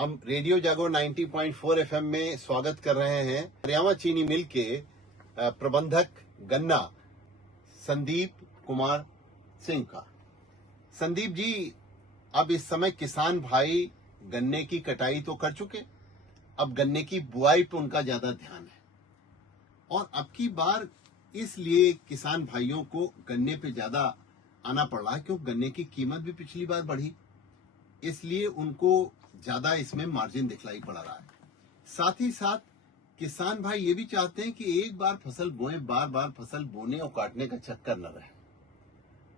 हम रेडियो जागो 90.4 एफएम में स्वागत कर रहे हैं हरियाणा चीनी मिल के प्रबंधक गन्ना संदीप कुमार सिंह का। संदीप जी, अब इस समय किसान भाई गन्ने की कटाई तो कर चुके, अब गन्ने की बुआई पे उनका ज्यादा ध्यान है और अब की बार इसलिए किसान भाइयों को गन्ने पे ज्यादा आना पड़ रहा है क्योंकि गन्ने की कीमत भी पिछली बार बढ़ी, इसलिए उनको ज्यादा इसमें मार्जिन दिखलाई पड़ रहा है। साथ ही साथ किसान भाई ये भी चाहते हैं कि एक बार फसल बोएं, बार बार फसल बोने और काटने का चक्कर न रहे।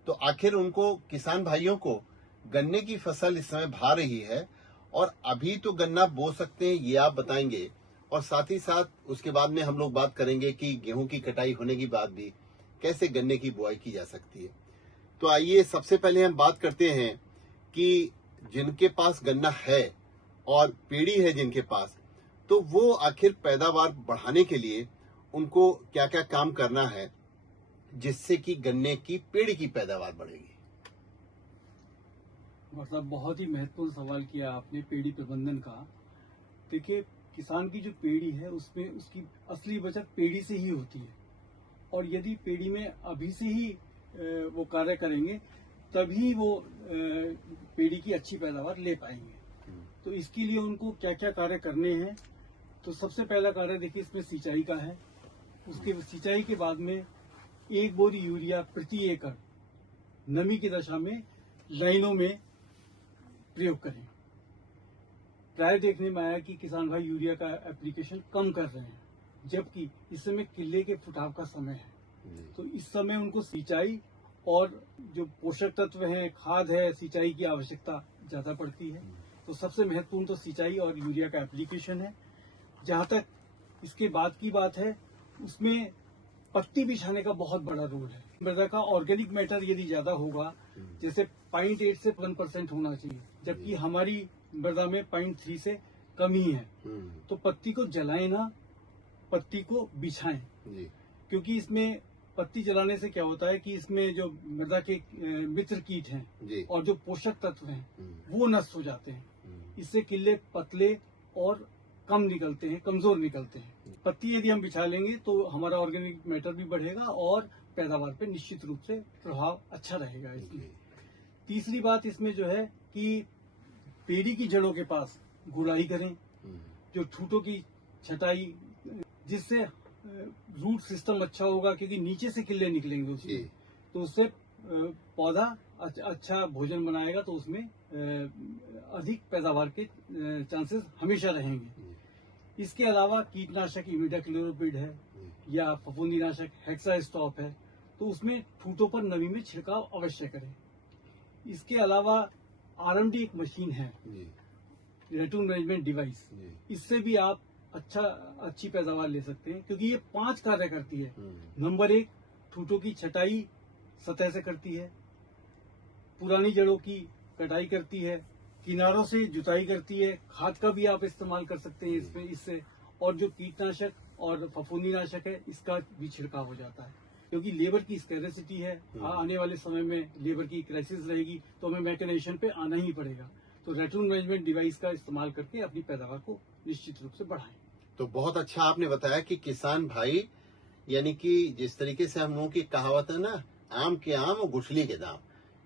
तो आखिर उनको किसान भाइयों को गन्ने की फसल इस समय भा रही है और अभी तो गन्ना बो सकते हैं, ये आप बताएंगे, और साथ ही साथ उसके बाद में हम लोग बात करेंगे कि गेहूं की कटाई होने के बाद भी कैसे गन्ने की बुआई की जा सकती है। तो आइए सबसे पहले हम बात करते हैं कि जिनके पास गन्ना है और पेड़ी है जिनके पास, तो वो आखिर पैदावार बढ़ाने के लिए उनको क्या क्या काम करना है जिससे कि गन्ने की पेड़ी की पैदावार बढ़ेगी। मतलब बहुत ही महत्वपूर्ण सवाल किया आपने पेड़ी प्रबंधन का। देखिए, किसान की जो पेड़ी है उसमें उसकी असली बचत पेड़ी से ही होती है और यदि पेड़ी में अभी से ही वो कार्य करेंगे तभी वो पेड़ी की अच्छी पैदावार ले पाएंगे। तो इसके लिए उनको क्या क्या कार्य करने हैं, तो सबसे पहला कार्य देखिए इसमें सिंचाई का है। उसके सिंचाई के बाद में 1 बोरी यूरिया प्रति एकड़ नमी की दशा में लाइनों में प्रयोग करें। प्राय देखने में आया कि किसान भाई यूरिया का एप्लीकेशन कम कर रहे हैं, जबकि इस समय किले के फुटाव का समय है। तो इस समय उनको सिंचाई और जो पोषक तत्व हैं, खाद है, सिंचाई की आवश्यकता ज्यादा पड़ती है। तो सबसे महत्वपूर्ण तो सिंचाई और यूरिया का एप्लीकेशन है। जहां तक इसके बाद की बात है, उसमें पत्ती बिछाने का बहुत बड़ा रोल है। मृदा का ऑर्गेनिक मैटर यदि ज्यादा होगा, जैसे 0.8 से 1% होना चाहिए, जबकि हमारी मृदा में 0.3 से कम ही है। तो पत्ती को जलाएं ना, पत्ती को बिछाएं, क्योंकि इसमें पत्ती जलाने से क्या होता है कि इसमें जो मृदा के मित्र कीट हैं और जो पोषक तत्व हैं वो नष्ट हो जाते हैं। इससे किले पतले और कम निकलते हैं, कमजोर निकलते हैं। पत्ती यदि हम बिछा लेंगे तो हमारा ऑर्गेनिक मैटर भी बढ़ेगा और पैदावार पे निश्चित रूप से प्रभाव अच्छा रहेगा। इसमें तीसरी बात इसमें जो है कि पेड़ी की जड़ों के पास गुड़ाई करें, जो ठूठों की छटाई, जिससे रूट सिस्टम अच्छा होगा, क्योंकि नीचे से किले निकलेंगे उसमें, तो उससे पौधा अच्छा भोजन बनाएगा, तो उसमें अधिक पैदावार के चांसेस हमेशा रहेंगे। इसके अलावा कीटनाशक इमिडाक्लोप्रिड है या फफूंदीनाशक हेक्सास्टॉप है, तो उसमें ठूठों पर नमी में छिड़काव अवश्य करें। इसके अलावा RMD एक मशीन है, रेटून मैनेजमेंट डिवाइस, इससे भी आप अच्छी पैदावार ले सकते हैं, क्योंकि ये 5 कार्य करती है। नंबर 1, ठूठों की छटाई सतह से करती है, पुरानी जड़ों की कटाई करती है, किनारों से जुताई करती है, खाद का भी आप इस्तेमाल कर सकते हैं इससे, और जो कीटनाशक और फफूंदीनाशक है इसका भी छिड़काव हो जाता है। क्योंकि लेबर की स्कैर्सिटी है, आने वाले समय में लेबर की क्राइसिस रहेगी, तो हमें मैकेनाइजेशन पे आना ही पड़ेगा। तो रेटून मैनेजमेंट डिवाइस का इस्तेमाल करके अपनी पैदावार को निश्चित रूप से बढ़ाएं। तो बहुत अच्छा आपने बताया कि किसान भाई, यानी कि जिस तरीके से हम लोगों की कहावत है ना, आम के आम और गुठली के दाम,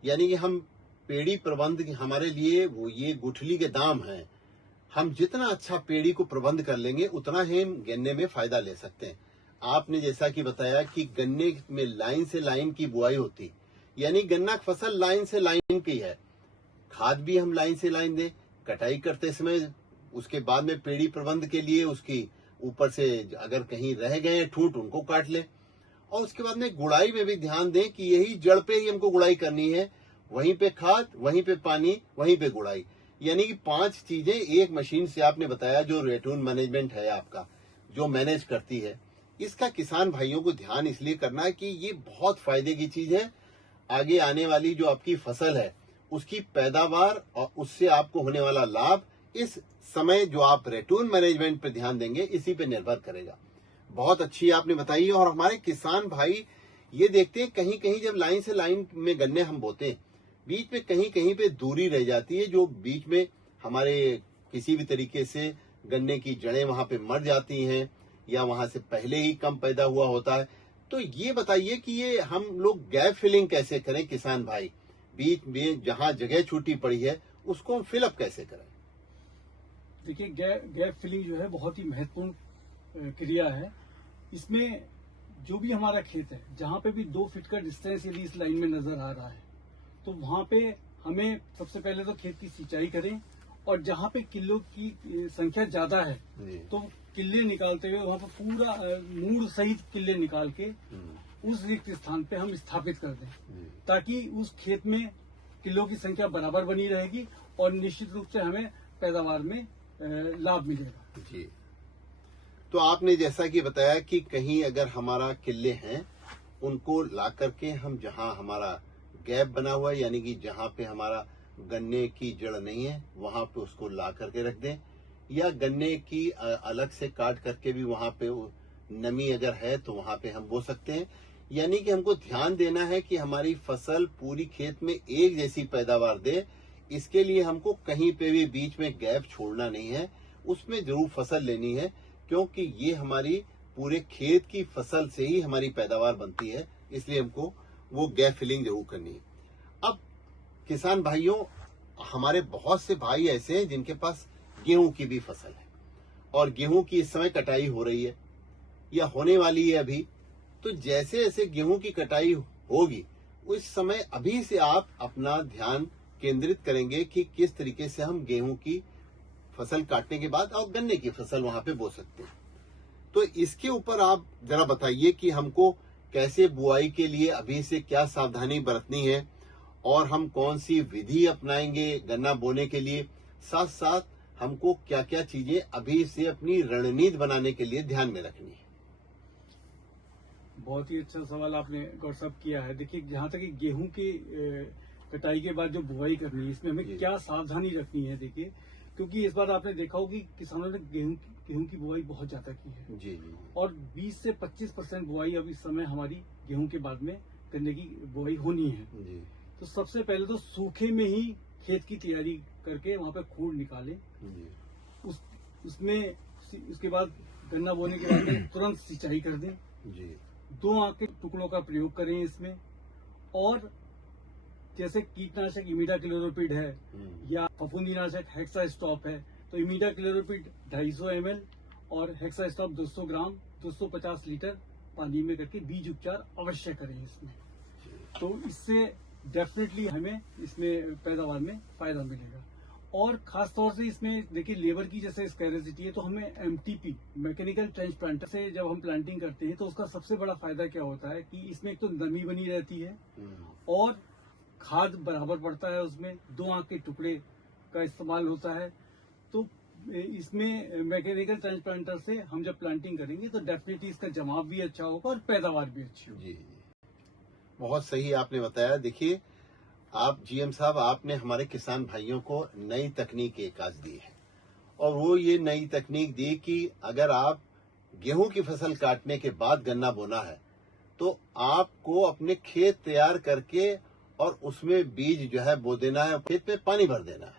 यानी कि हम पेड़ी प्रबंध हमारे लिए वो ये गुठली के दाम है। हम जितना अच्छा पेड़ी को प्रबंध कर लेंगे उतना ही गन्ने में फायदा ले सकते हैं। आपने जैसा कि बताया कि गन्ने में लाइन से लाइन की बुआई होती, यानी गन्ना फसल लाइन से लाइन की है, खाद भी हम लाइन से लाइन दें, कटाई करते समय उसके बाद में पेड़ी प्रबंध के लिए उसकी ऊपर से अगर कहीं रह गए ठूंठ उनको काट ले, और उसके बाद में गुड़ाई में भी ध्यान दें कि यही जड़ पे ही हमको गुड़ाई करनी है, वहीं पे खाद, वहीं पे पानी, वहीं पे गुड़ाई, यानी कि 5 चीजें एक मशीन से आपने बताया जो रेटून मैनेजमेंट है आपका, जो मैनेज करती है। इसका किसान भाइयों को ध्यान इसलिए करना है कि ये बहुत फायदे की चीज है। आगे आने वाली जो आपकी फसल है उसकी पैदावार और उससे आपको होने वाला लाभ इस समय जो आप रेटून मैनेजमेंट पे ध्यान देंगे इसी पे निर्भर करेगा। बहुत अच्छी आपने बताई। और हमारे किसान भाई ये देखते हैं कहीं कहीं जब लाइन से लाइन में गन्ने हम बोते हैं, बीच में कहीं कहीं पे दूरी रह जाती है, जो बीच में हमारे किसी भी तरीके से गन्ने की जड़ें वहां पे मर जाती हैं या वहां से पहले ही कम पैदा हुआ होता है। तो ये बताइए कि ये हम लोग गैप फिलिंग कैसे करें किसान भाई, बीच में जहां जगह छूटी पड़ी है उसको हम फिलअप कैसे करें? देखिए, गैप फिलिंग जो है बहुत ही महत्वपूर्ण क्रिया है। इसमें जो भी हमारा खेत है, जहां पे भी 2 फीट का डिस्टेंस यदि इस लाइन में नजर आ रहा है, तो वहां पे हमें सबसे पहले तो खेत की सिंचाई करें, और जहां पे किल्लों की संख्या ज्यादा है तो किल्ले निकालते हुए वहां पर पूरा मूड़ सहित किल्ले निकाल के उस रिक्त स्थान पे हम स्थापित कर दें, ताकि उस खेत में किल्लों की संख्या बराबर बनी रहेगी और निश्चित रूप से हमें पैदावार में लाभ मिलेगा। जी, तो आपने जैसा कि बताया कि कहीं अगर हमारा किल्ले हैं उनको ला करके हम जहां हमारा गैप बना हुआ है, यानी कि जहां पे हमारा गन्ने की जड़ नहीं है वहां पे उसको ला करके रख दें, या गन्ने की अलग से काट करके भी वहां पे नमी अगर है तो वहां पे हम बो सकते हैं। यानी कि हमको ध्यान देना है कि हमारी फसल पूरी खेत में एक जैसी पैदावार दे। इसके लिए हमको कहीं पे भी बीच में गैप छोड़ना नहीं है, उसमें जरूर फसल लेनी है, क्योंकि ये हमारी पूरे खेत की फसल से ही हमारी पैदावार बनती है, इसलिए हमको वो गैप फिलिंग जरूर करनी है। अब किसान भाइयों, हमारे बहुत से भाई ऐसे हैं जिनके पास गेहूं की भी फसल है और गेहूं की इस समय कटाई हो रही है या होने वाली है अभी। तो जैसे जैसे गेहूं की कटाई होगी उस समय अभी से आप अपना ध्यान केंद्रित करेंगे कि किस तरीके से हम गेहूं की फसल काटने के बाद और गन्ने की फसल वहां पे बो सकते हैं। तो इसके ऊपर आप जरा बताइए कि हमको कैसे बुआई के लिए अभी से क्या सावधानी बरतनी है और हम कौन सी विधि अपनाएंगे गन्ना बोने के लिए, साथ साथ हमको क्या क्या चीजें अभी से अपनी रणनीति बनाने के लिए ध्यान में रखनी है। बहुत ही अच्छा सवाल आपने गौर साहब किया है। देखिए, जहां तक गेहूं की कटाई के बाद जो बुआई करनी है, इसमें हमें क्या सावधानी रखनी है। देखिए, क्योंकि इस बार आपने देखा होगा कि किसानों ने गेहूं की बुआई बहुत ज्यादा की है जी जी, और 20 से 25% बुआई अब इस समय हमारी गेहूं के बाद में गन्ने की बुआई होनी है जी तो सबसे पहले तो सूखे में ही खेत की तैयारी करके वहां पे खूड़ निकालें। जी उसमें उसके बाद गन्ना बोने के बाद में तुरंत सिंचाई कर दें। जी 2 आंख के टुकड़ों का प्रयोग करें इसमें, और जैसे कीटनाशक इमिडाक्लोरोपिड है या फफूंदीनाशक हेक्सास्टॉप है, तो इमिडाक्लोरोपिड 250 ml और हेक्सास्टॉप 200 ग्राम 250 लीटर पानी में करके बीज उपचार अवश्य करें इसमें। तो इससे डेफिनेटली हमें इसमें पैदावार में फायदा मिलेगा। और खास तौर से इसमें देखिए, लेबर की जैसे स्कैरेसिटी है, तो हमें एमटीपी मैकेनिकल ट्रेंच प्लांटर से जब हम प्लांटिंग करते हैं तो उसका सबसे बड़ा फायदा क्या होता है कि इसमें एक तो नमी बनी रहती है और खाद बराबर पड़ता है, उसमें 2 आंख के टुकड़े का इस्तेमाल होता है। तो इसमें मैकेनिकल ट्रांसप्लांटर से हम जब प्लांटिंग करेंगे तो डेफिनेटली इसका जमाव भी अच्छा होगा और पैदावार भी अच्छी होगी। जी, बहुत सही आपने बताया। देखिए, आप जीएम साहब, आपने हमारे किसान भाइयों को नई तकनीक एक आज दी है, और वो ये नई तकनीक दी कि अगर आप गेहूं की फसल काटने के बाद गन्ना बोना है तो आपको अपने खेत तैयार करके और उसमें बीज जो है बो देना है, खेत में पानी भर देना है।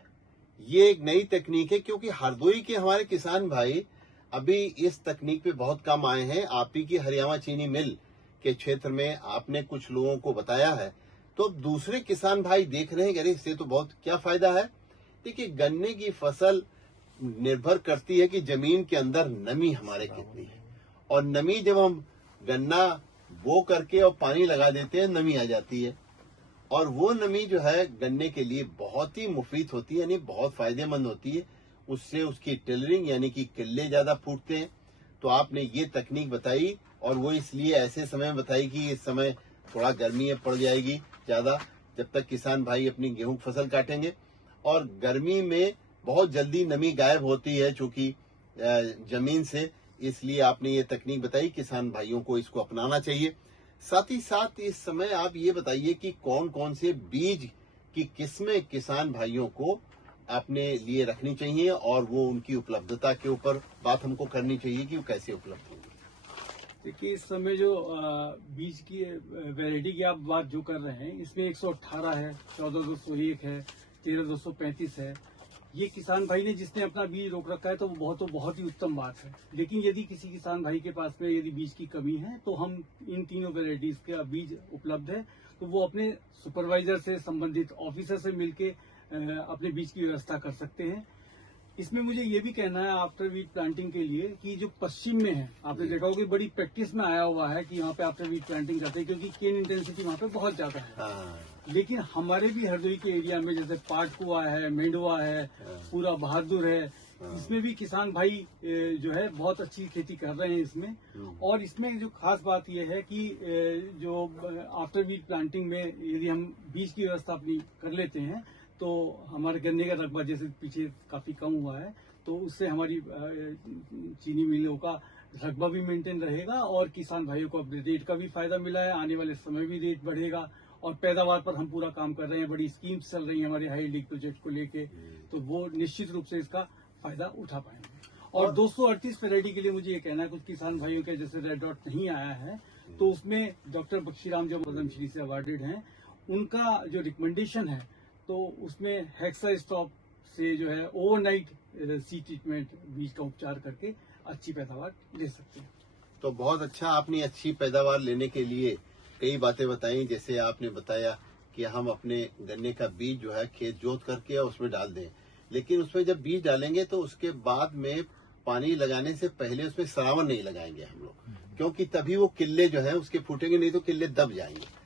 ये एक नई तकनीक है, क्योंकि हरदोई के हमारे किसान भाई अभी इस तकनीक पे बहुत कम आए हैं। आप ही की हरियाणा चीनी मिल के क्षेत्र में आपने कुछ लोगों को बताया है, तो अब दूसरे किसान भाई देख रहे हैं कि अरे इससे तो बहुत क्या फायदा है। देखिए, गन्ने की फसल निर्भर करती है कि जमीन के अंदर नमी हमारे कितनी है, और नमी जब हम गन्ना बो करके और पानी लगा देते हैं नमी आ जाती है, और वो नमी जो है गन्ने के लिए बहुत ही मुफीद होती है, यानी बहुत फायदेमंद होती है। उससे उसकी टिलरिंग यानी कि किल्ले ज्यादा फूटते हैं। तो आपने ये तकनीक बताई, और वो इसलिए ऐसे समय में बताई कि इस समय थोड़ा गर्मी पड़ जाएगी ज्यादा, जब तक किसान भाई अपनी गेहूं फसल काटेंगे, और गर्मी में बहुत जल्दी नमी गायब होती है चूंकि जमीन से, इसलिए आपने ये तकनीक बताई। किसान भाइयों को इसको अपनाना चाहिए। साथ ही साथ इस समय आप ये बताइए कि कौन कौन से बीज की किस्में किसान भाइयों को अपने लिए रखनी चाहिए, और वो उनकी उपलब्धता के ऊपर बात हमको करनी चाहिए कि वो कैसे उपलब्ध होंगे। देखिए, इस समय जो बीज की वैरायटी की आप बात जो कर रहे हैं, इसमें 118 है, 14201 है, 13235 है, ये किसान भाई ने जिसने अपना बीज रोक रखा है तो वो बहुत ही उत्तम बात है। लेकिन यदि किसी किसान भाई के पास में यदि बीज की कमी है तो हम इन तीनों वेराइटीज का बीज उपलब्ध है, तो वो अपने सुपरवाइजर से, संबंधित ऑफिसर से मिलके अपने बीज की व्यवस्था कर सकते हैं। इसमें मुझे ये भी कहना है आफ्टर वीट प्लांटिंग के लिए कि जो पश्चिम में है, आपने देखा होगा कि बड़ी प्रैक्टिस में आया हुआ है कि यहाँ पे आफ्टर वीट प्लांटिंग करते हैं, क्योंकि केन इंटेंसिटी वहाँ पे बहुत ज्यादा है। लेकिन हमारे भी हरदोई के एरिया में जैसे पाटकुआ है, मेंढवा है, पूरा बहादुर है, इसमें भी किसान भाई जो है बहुत अच्छी खेती कर रहे हैं इसमें। और इसमें जो खास बात यह है कि जो आफ्टर वीट प्लांटिंग में यदि हम बीज की व्यवस्था अपनी कर लेते हैं तो हमारे गन्ने का रकबा जैसे पीछे काफी कम हुआ है, तो उससे हमारी चीनी मिलों का रकबा भी मेंटेन रहेगा और किसान भाइयों को अपने रेट का भी फायदा मिला है। आने वाले समय भी रेट बढ़ेगा और पैदावार पर हम पूरा काम कर रहे हैं। बड़ी स्कीम्स चल रही हैं हमारे हाई लीग प्रोजेक्ट को लेके, तो वो निश्चित रूप से इसका फायदा उठा पाएंगे। और 238 वैरायटी के लिए मुझे ये कहना है, कुछ किसान भाइयों के जैसे रेड डॉट नहीं आया है तो उसमें डॉक्टर बख्शीराम जो पद्मश्री से अवार्डेड हैं, उनका जो रिकमेंडेशन है तो उसमें हेक्सा स्टॉप से जो है ओवरनाइट सीड ट्रीटमेंट बीज का उपचार करके अच्छी पैदावार ले सकते हैं। तो बहुत अच्छा, आपने अच्छी पैदावार लेने के लिए कई बातें बताई। जैसे आपने बताया कि हम अपने गन्ने का बीज जो है खेत जोत करके उसमें डाल दें, लेकिन उसमें जब बीज डालेंगे तो उसके बाद में पानी लगाने से पहले उसमें सरावन नहीं लगाएंगे हम लोग, क्योंकि तभी वो किल्ले जो है उसके फूटेंगे, नहीं तो किल्ले दब जाएंगे।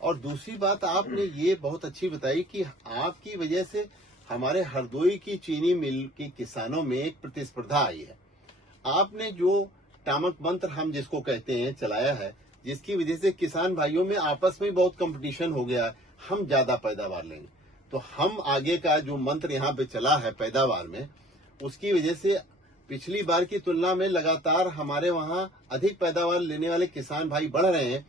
और दूसरी बात आपने ये बहुत अच्छी बताई कि आपकी वजह से हमारे हरदोई की चीनी मिल के किसानों में एक प्रतिस्पर्धा आई है। आपने जो टामक मंत्र हम जिसको कहते हैं चलाया है, जिसकी वजह से किसान भाइयों में आपस में बहुत कंपटीशन हो गया, हम ज्यादा पैदावार लेंगे। तो हम आगे का जो मंत्र यहाँ पे चला है पैदावार में, उसकी वजह से पिछली बार की तुलना में लगातार हमारे वहाँ अधिक पैदावार लेने वाले किसान भाई बढ़ रहे हैं।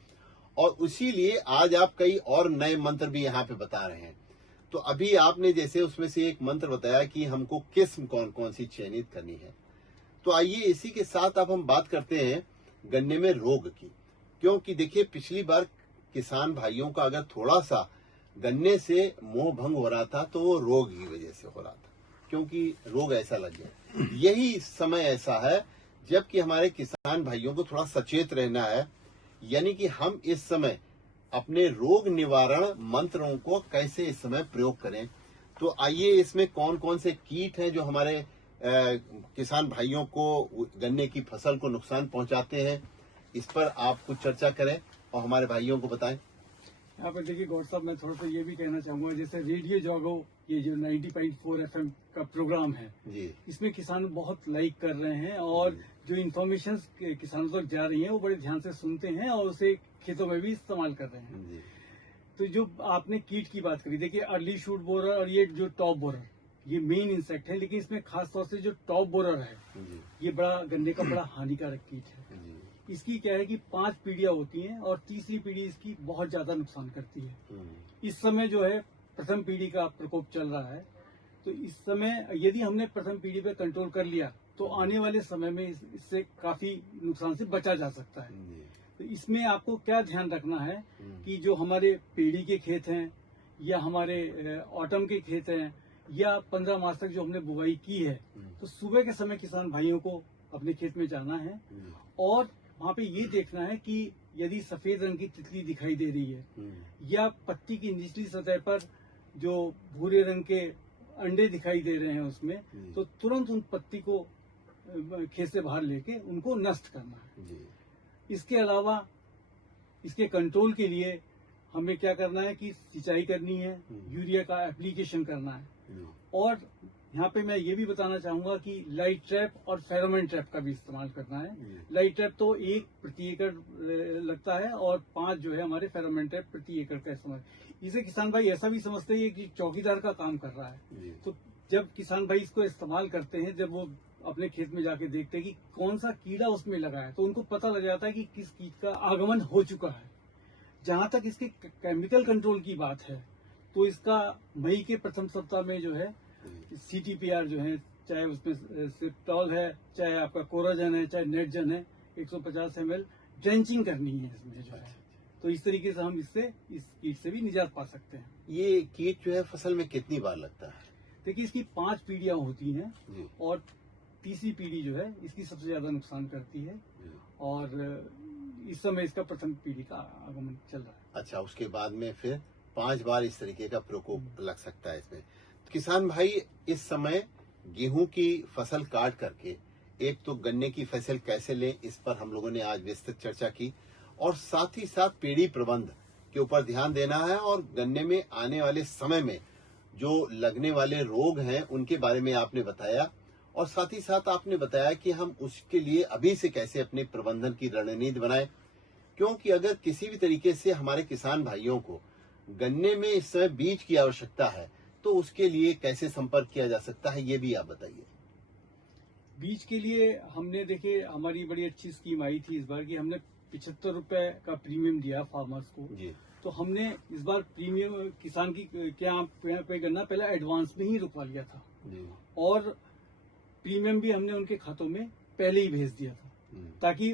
और इसीलिए आज आप कई और नए मंत्र भी यहाँ पे बता रहे हैं। तो अभी आपने जैसे उसमें से एक मंत्र बताया कि हमको किस्म कौन कौन सी चयनित करनी है, तो आइए इसी के साथ अब हम बात करते हैं गन्ने में रोग की। क्योंकि देखिए पिछली बार किसान भाइयों का अगर थोड़ा सा गन्ने से मोह भंग हो रहा था तो वो रोग की वजह से हो रहा था, क्योंकि रोग ऐसा लग गया। यही समय ऐसा है जबकि हमारे किसान भाइयों को थोड़ा सचेत रहना है, यानी कि हम इस समय अपने रोग निवारण मंत्रों को कैसे इस समय प्रयोग करें। तो आइए इसमें कौन कौन से कीट हैं जो हमारे किसान भाइयों को गन्ने की फसल को नुकसान पहुंचाते हैं, इस पर आप कुछ चर्चा करें और हमारे भाइयों को बताएं। यहाँ पर देखिए गौर साहब, मैं थोड़ा सा ये भी कहना चाहूंगा, जैसे रेडियो जॉगो ये जो 90.4 FM का प्रोग्राम है जी, इसमें किसान बहुत लाइक कर रहे हैं और जो इन्फॉर्मेशन किसानों तक जा रही है वो बड़े ध्यान से सुनते हैं और उसे खेतों में भी इस्तेमाल कर रहे हैं जी। तो जो आपने कीट की बात करी, देखिए अर्ली शूट बोरर और ये जो टॉप बोरर, ये मेन इंसेक्ट है, लेकिन इसमें खास तौर से जो टॉप बोरर है ये बड़ा गन्ने का बड़ा हानिकारक कीट है। इसकी क्या है कि 5 पीढ़ियां होती हैं और तीसरी पीढ़ी इसकी बहुत ज्यादा नुकसान करती है। इस समय जो है प्रथम पीढ़ी का प्रकोप चल रहा है, तो इस समय यदि हमने प्रथम पीढ़ी पे कंट्रोल कर लिया तो आने वाले समय में इससे काफी नुकसान से बचा जा सकता है। तो इसमें आपको क्या ध्यान रखना है कि जो हमारे पीढ़ी के खेत हैं या हमारे ऑटम के खेत हैं या 15 मार्च तक जो हमने बुवाई की है, तो सुबह के समय किसान भाइयों को अपने खेत में जाना है और वहाँ पे ये देखना है कि यदि सफेद रंग की तितली दिखाई दे रही है या पत्ती की निचली सतह पर जो भूरे रंग के अंडे दिखाई दे रहे हैं उसमें, तो तुरंत उन पत्ती को खेत से बाहर लेके उनको नष्ट करना है। इसके अलावा इसके कंट्रोल के लिए हमें क्या करना है कि सिंचाई करनी है, यूरिया का एप्लीकेशन करना है। और यहाँ पे मैं ये भी बताना चाहूंगा कि लाइट ट्रैप और फेरोमोन ट्रैप का भी इस्तेमाल करना है। लाइट ट्रैप तो 1 प्रति एकड़ लगता है और 5 जो है हमारे फेरोमोन ट्रैप प्रति एकड़ का इस्तेमाल। इसे किसान भाई ऐसा भी समझते हैं कि चौकीदार का काम कर रहा है। तो जब किसान भाई इसको इस्तेमाल करते हैं, जब वो अपने खेत में जाके देखते हैं कि कौन सा कीड़ा उसमें लगा है, तो उनको पता लग जाता है कि किस कीट का आगमन हो चुका है। जहां तक इसके केमिकल कंट्रोल की बात है, तो इसका मई के प्रथम सप्ताह में जो है CTPR जो है, चाहे उसमें सिप्टॉल है, चाहे आपका कोराजन है, चाहे नेटजन है, 150 ml ड्रेंचिंग करनी है इसमें जो है। तो इस तरीके से हम इस कीट से भी निजात पा सकते हैं। ये कीट जो है फसल में कितनी बार लगता है? देखिए इसकी 5 पीढ़ियां होती हैं जी और तीसरी पीढ़ी जो है इसकी सबसे ज्यादा नुकसान करती है जी। और इस समय इसका प्रथम पीढ़ी का आगमन चल रहा है। अच्छा, उसके बाद में फिर 5 बार इस तरीके का प्रकोप लग सकता है इसमें। किसान भाई, इस समय गेहूं की फसल काट करके एक तो गन्ने की फसल कैसे लें, इस पर हम लोगों ने आज विस्तृत चर्चा की और साथ ही साथ पेड़ी प्रबंध के ऊपर ध्यान देना है और गन्ने में आने वाले समय में जो लगने वाले रोग हैं उनके बारे में आपने बताया और साथ ही साथ आपने बताया कि हम उसके लिए अभी से कैसे अपने प्रबंधन की रणनीति बनाएं, क्योंकि अगर किसी भी तरीके से हमारे किसान भाइयों को गन्ने में इस समय बीज की आवश्यकता है तो उसके लिए कैसे संपर्क किया जा सकता है, ये भी आप बताइए। बीज के लिए हमने देखिए हमारी बड़ी अच्छी स्कीम आई थी इस बार की, हमने 75 रुपए का प्रीमियम दिया फार्मर्स को। जी तो हमने इस बार प्रीमियम किसान की क्या पे गन्ना पहले एडवांस में ही रुकवा लिया था जी। और प्रीमियम भी हमने उनके खातों में पहले ही भेज दिया था ताकि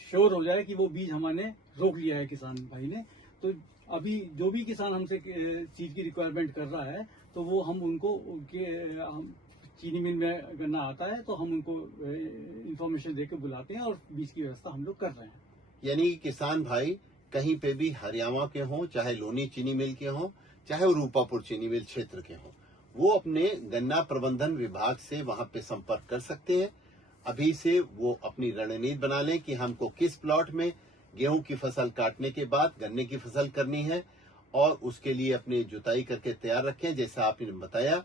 श्योर हो जाए कि वो बीज हमने रोक लिया है किसान भाई ने। तो अभी जो भी किसान हमसे चीज की रिक्वायरमेंट कर रहा है तो वो हम उनको हम चीनी मिल में गन्ना आता है तो हम उनको इंफॉर्मेशन देके बुलाते हैं और बीज की व्यवस्था हम लोग कर रहे हैं। यानी किसान भाई कहीं पे भी हरियाणा के हों, चाहे लोनी चीनी मिल के हों, चाहे वो रूपापुर चीनी मिल क्षेत्र के हों, वो अपने गन्ना प्रबंधन विभाग से वहां पे संपर्क कर सकते हैं। अभी से वो अपनी रणनीति बना लें कि हमको किस प्लॉट में गेहूं की फसल काटने के बाद गन्ने की फसल करनी है और उसके लिए अपनी जुताई करके तैयार रखें। जैसा आपने बताया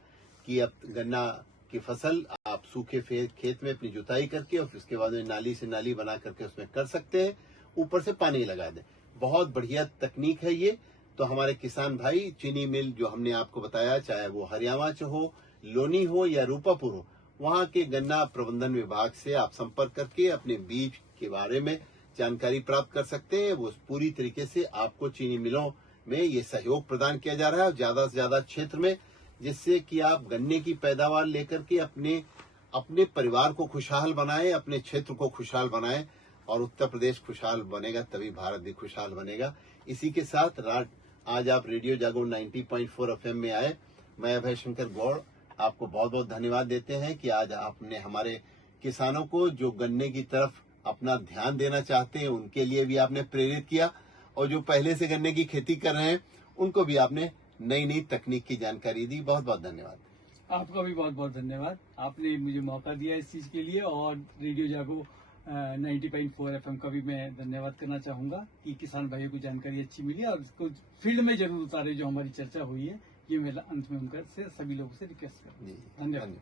कि अब गन्ना की फसल आप सूखे खेत में अपनी जुताई करके और उसके बाद में नाली से नाली बना करके उसमें कर सकते हैं, ऊपर से पानी लगा दें। बहुत बढ़िया तकनीक है ये। तो हमारे किसान भाई, चीनी मिल जो हमने आपको बताया, चाहे वो हरियाणा हो, लोनी हो या रूपापुर हो, वहां के गन्ना प्रबंधन विभाग से आप संपर्क करके अपने बीज के बारे में जानकारी प्राप्त कर सकते हैं। वो पूरी तरीके से आपको चीनी मिलों में ये सहयोग प्रदान किया जा रहा है ज्यादा से ज्यादा क्षेत्र में, जिससे कि आप गन्ने की पैदावार लेकर के अपने परिवार को खुशहाल बनाएं, अपने क्षेत्र को खुशहाल बनाएं और उत्तर प्रदेश खुशहाल बनेगा तभी भारत भी खुशहाल बनेगा। इसी के साथ आज आप रेडियो जागो 90.4 FM में आए। मैं अभय शंकर गौड़ आपको बहुत बहुत धन्यवाद देते हैं कि आज आपने हमारे किसानों को जो गन्ने की तरफ अपना ध्यान देना चाहते हैं उनके लिए भी आपने प्रेरित किया और जो पहले से गन्ने की खेती कर रहे हैं उनको भी आपने नई नई तकनीक की जानकारी दी। बहुत बहुत धन्यवाद। आपका भी बहुत बहुत धन्यवाद, आपने मुझे मौका दिया इस चीज के लिए और रेडियो जागो 90.4 FM का भी मैं धन्यवाद करना चाहूंगा कि किसान भाइयों को जानकारी अच्छी मिली और इसको फील्ड में जरूर उतारे जो हमारी चर्चा हुई है। ये मेरा अंत में उनका से सभी लोगों से रिक्वेस्ट कर जी धन्यवाद।